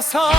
주소서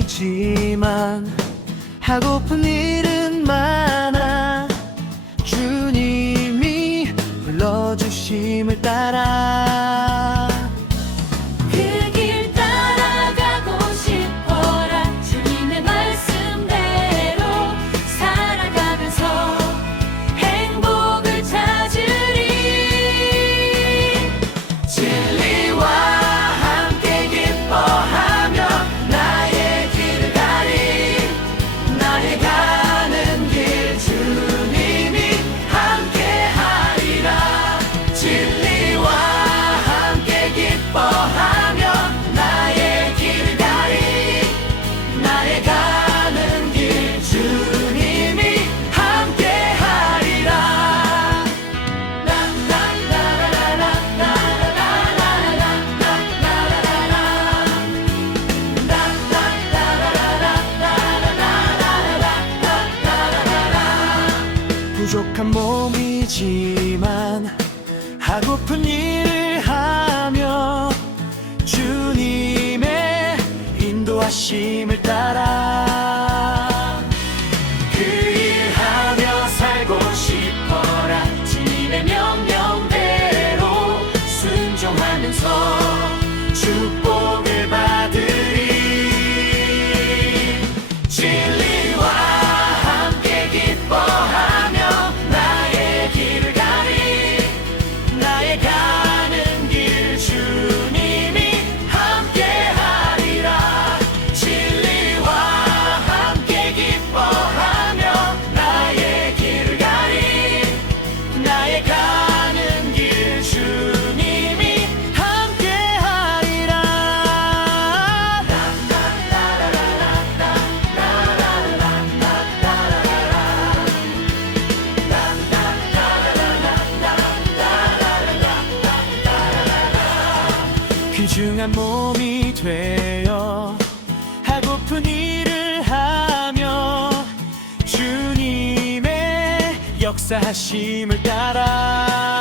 아니지만 하고픈 일은 많아. 주님이 불러주심을 따라 약한 몸이지만 하고픈 일을 하며 주님의 인도하심을 따라 역사하심을 따라